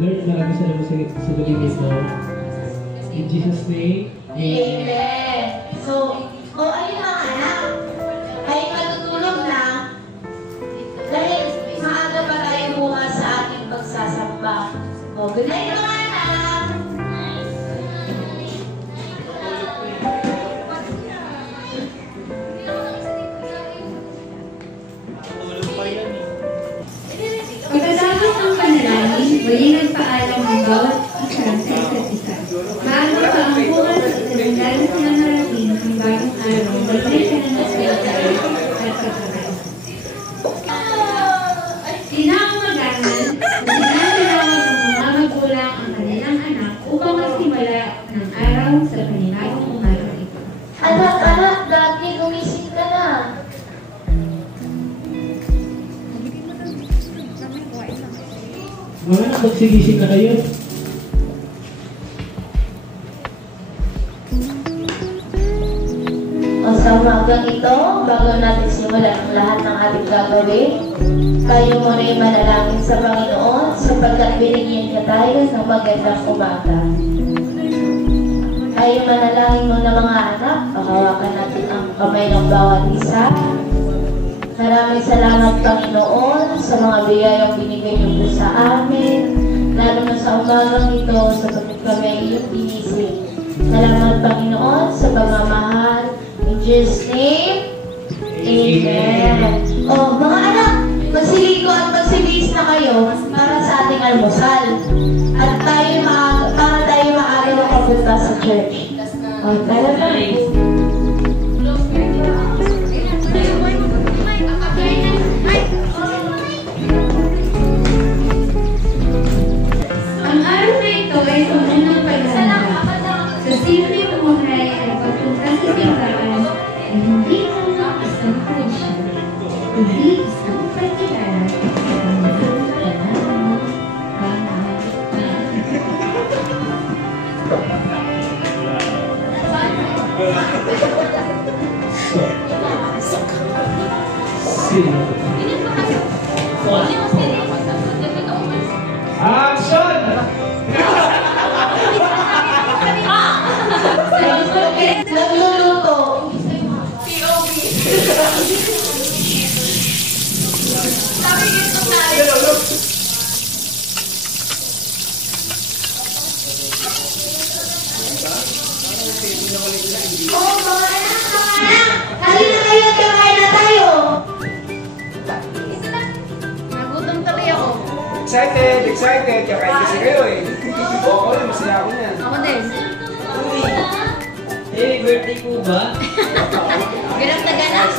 Lord, maraming salamat sa gabi nito. In Jesus' name, Amen. So, ayun mga anak, ay matutulog na dahil maaga pa tayo bukas sa ating pagsasamba. Good night mga anak! Pagkatapos ng panalangin, muli nagpaalam ang bawat isa sa isa't isa. Maaga pa ang bukas at nagdalas na marating ang bagong araw, magbalik ka na nagsalitaray at pagkakaroon. Inaumagahan, sinasalamat ng mga magulang ang kanilang anak upang magsimula ng araw sa panibagong umaga ito. Anak, dati gumising ka na. mga anak, magsigising na kayo. Sa umagang ito, bago natin simulan ang lahat ng ating gagawin, tayo muna ay manalangin sa Panginoon sapagkat binigyan niya tayo ng magandang umaga. Tayo manalangin muna mga anak, pakawakan natin ang kamay ng bawat isa. Maraming salamat Panginoon sa mga biyayang binigay niyo po sa amin, lalo na sa umagang ito sapagkat kami ay iyong ginising. Salamat Panginoon sa pagmamahal. In Jesus' name, Amen. Mga anak, magsiligo at magsibihis na kayo para sa ating almusal. At para tayo maaga makapunta sa church. Tara na. Ang araw na ito ay sumunang paghahanda. Sa simpleng buhay at pagpunta sa simbahan ay hindi lang isang tradisyon, kundi isang pagkilala sa mga Action! Nagluluto. Mga anak! Halina kayo, kakain na tayo! Nagutom tuloy ako. Excited. Kakain kasi kayo eh. Oo, masaya ako niyan. Ako din. Birthday po ba? Ganap na ganap.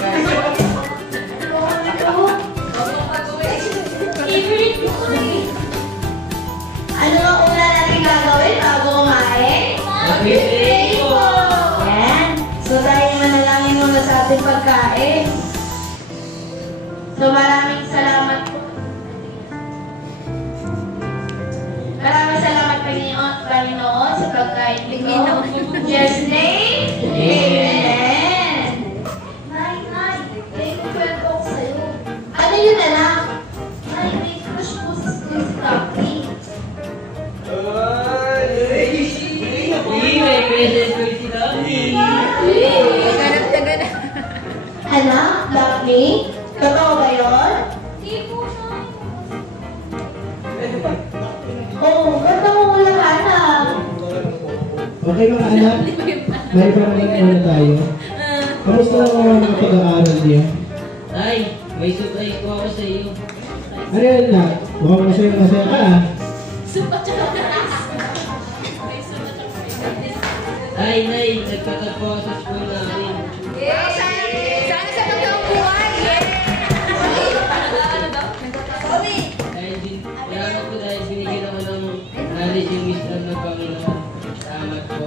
Ano ang una natin gagawin bago kumain? Birthday po! Yan. So tayo manalangin muna sa ating pagkain. So maraming salamat po. Maraming salamat Panginoon sa pagkain ito. In Jesus' name, Amen. Nay, may kukwento ko sa'yo. Ano yun anak? Nay, may crush po sa school si Taki. May present ko sila. Ganap na ganap. Anak, Daphne, totoo ba yun? Oo, ganda mo ulang anak. Okay mga anak, may parating na tayo. Kamusta ang mga pag-aaral niya? Ay, may surprise ko ako sa iyo. Ano yan na? Mukhang masaya ka ah. Ay, Nay, nagtatagpo ako sa school namin. Sana sa totoong buhay. Dahil binigyan ako ng knowledge yung wisdom ng Panginoon. Salamat po.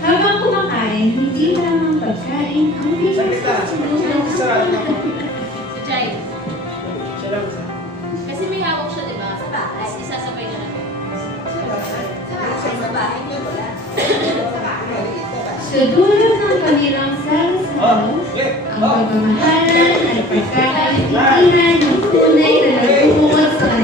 Habang kumakain, hindi lamang pagkain ang Jai. Kasi may hawak siya, di ba? Sa bahay. Isasabay ka na. Sa bahay niyo wala. sa dulo ng kanilang salasalo, ang pagmamahalan ay pagkakaintindihan ng tunay na nagbubukas sa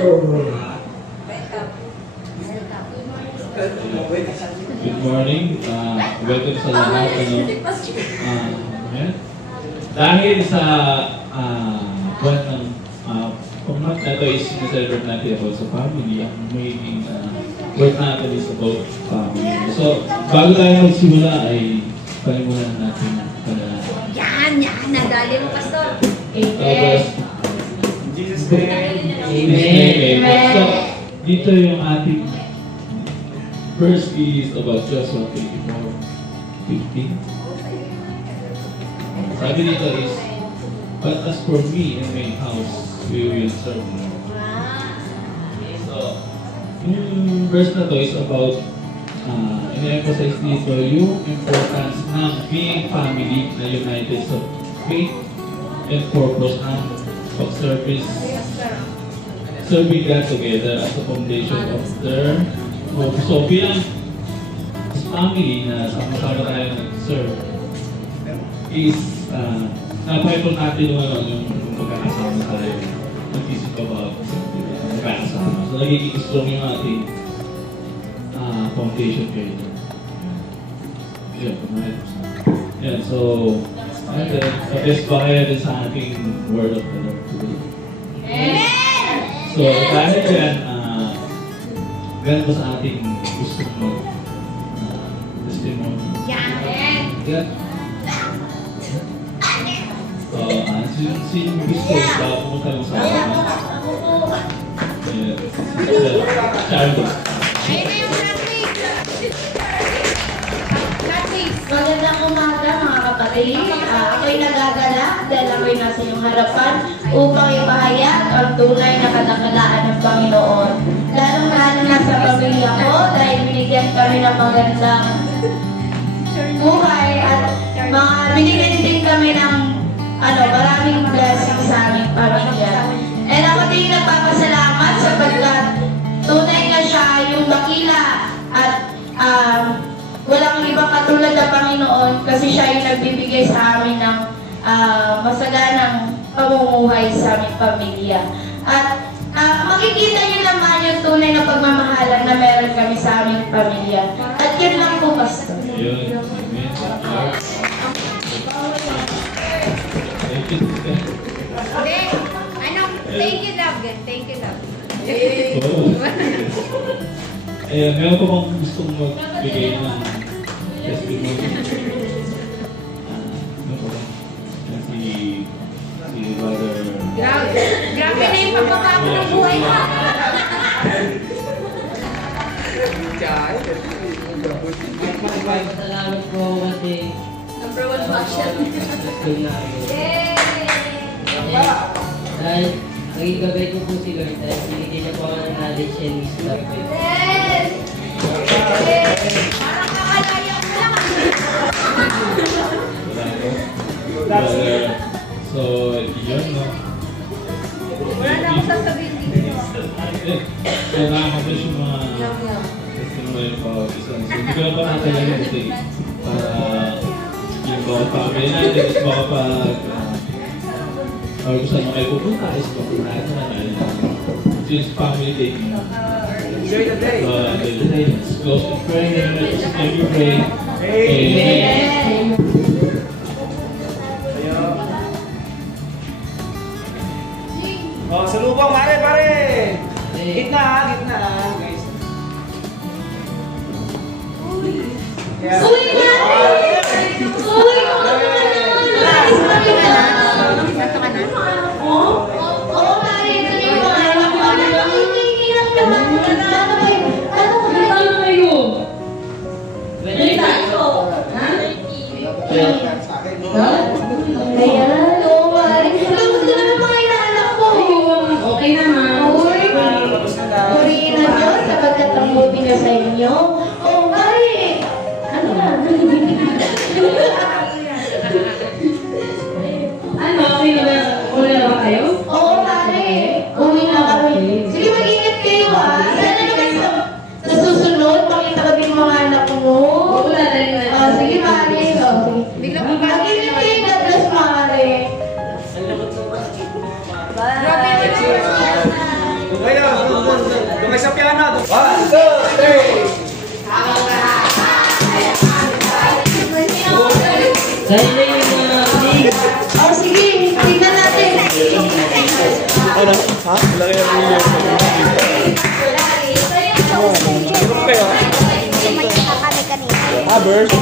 Good morning. Welcome sa lahat. Dahil sa buwan ng pag-month na ito is sinaselebrate natin about sa family, ang magiging word natin is about family. So, bago tayo magsimula ay palimunan natin panalangin. Yan, nadali mo, Pastor. Tapos, Jesus name. Amen. So, dito yung ating verse is about Joshua 24:15. Sabi dito is, but as for me and my house, we will serve the Lord. So, yung verse na to is about, in-emphasize dito yung importance ng being family na united sa faith and purpose ng pag-service, serving God together as a foundation of their hope. So, bilang family na sama-sama tayo nag-serve is napayapon natin yung pagkakasama tayo, mag-isip about pagkakasama. So, nagiging strong yung ating foundation kayo. Yan, so, pag-best bakaya din sa ating word of the Lord today. So, dahil yan, ganun po sa ating gusto mo testimony. Yan. Sino gusto ba pumunta lang sa akin? Charlie. Magandang umaga mga kapatid. Ako'y nagagalak dahil ako'y nasa iyong harapan upang ipahayag ang tunay na katagalaan ng Panginoon. Lalong-lalo na sa pamilya ko dahil binigyan kami ng magandang buhay at binigyan din kami ng maraming blessings sa aming pamilya. And ako din nagpapasalamat sapagkat tunay na siya yung dakila at walang ibang katulad ng Panginoon kasi siya yung nagbibigay sa amin ng masaganang pamumuhay sa aming pamilya. At makikita niyo naman yung tunay na pagmamahalan na meron kami sa aming pamilya. At yun lang po, Pastor. Yun. Amen. Thank you, love. Thank you, love. Meron ko bang gustong magbigay ng testimony? Meron ko bang? Si Brother... Grabe na yung pagbabago ng buhay mo. Salamat po kasi Number 1 fashion. dahil naging gabay ko po si Lord dahil binigyan niya po ako ng knowledge and wisdom. Parang kakalaya ko lang. Brother, so, yun, no? Wala na akong sasabihin dito. So, nakakabis yung mga testimony pa isang. So, hindi ko lang pa natalagay kasi para yung bawat pamilya natin is makapag or kung saan kayo pupunta is mapunta sa kanila. Since family day, Enjoy the day. let's close in prayer. Let's every pray. Amen. Oh, salubong, pare. Gitna, guys. Yeah. Uy, Mare! Uy, oo, Mare, ito na yung mga anak ko. Nangingilang naman. Ano kayo? Ayan, oo, Mare. Kamusta na yung mga inaanak ko? Okay naman. Uy, purihin ang Diyos sapagkat ang buti niya sa inyo. Oo, Mare. Ano na? Ano? Uwi na ba kayo? Oo, Mare. Uwi na kami. Sige, mag-ingat kayo, ha? Sana naman sa susunod, makita kami ng mga anak mo. Oo, dadaling na. Sige, Mare. Bigla ko ba? Mag-ingat kayo, God bless, Mare. Grabe naman. Okay lang. sa piano. 1, 2, 3. Dahil na yung mga please. Oh, sige, tignan natin. Ano? Ha? Lagi yung video. Kayo? Burst?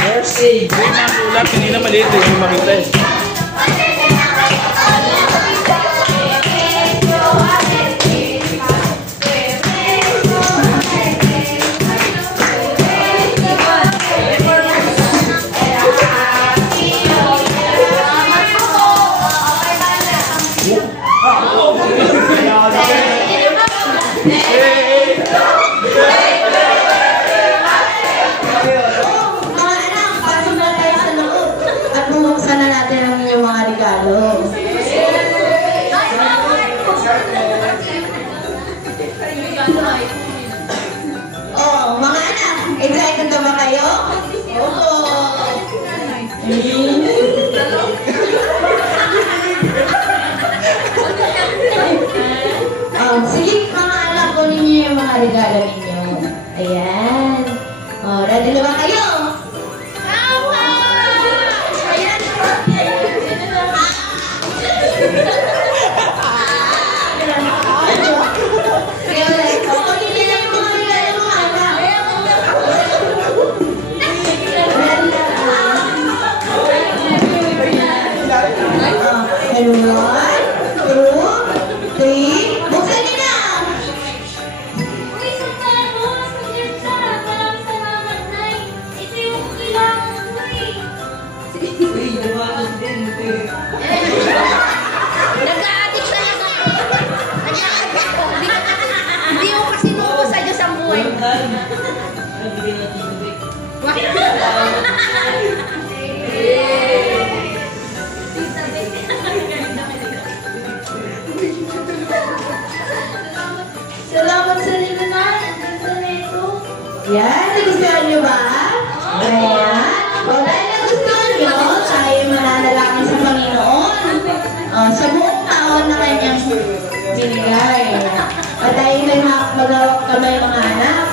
Burst? Yung mga ulat, hindi na maliit eh. Yung makita eh. Oh, mga anak, excited na ba kayo? Oo. Oh, sige, mga anak, kunin niyo yung mga regalo ninyo. Ayan. Oh, ready na ba kayo? Ayan. And 1, 2, 3, buksan niyo na! Uy, sandali mo. Sandali ka. Maraming salamat, Nay. Ito yung kailangan ko eh. Uy, dumaan din. Nag-a-addict talaga. Nag-a-addict ko. Hindi mo kasi nuko sa Diyos ang buhay. Nabigyan natin tubig. Salamat sa inyo, Nay. Ang ganda nito. Yan, nagustuhan niyo ba? Ayan. O dahil nagustuhan niyo, tayo mananalangin sa Panginoon. Sa buong taon na kanyang binigay. At tayo may magawak kamay mga anak.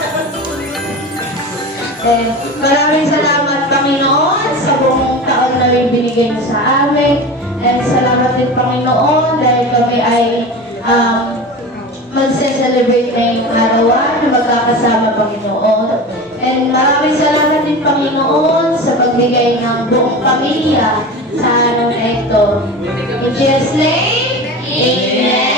And maraming salamat Panginoon sa buong taon na rin binigay niyo sa amin. And salamat din Panginoon dahil kami ay magse-celebrate ngayong arawan na magkakasama Panginoon. And maraming salamat din Panginoon sa pagbigay ng buong pamilya sa araw na ito. In Jesus' name, Amen.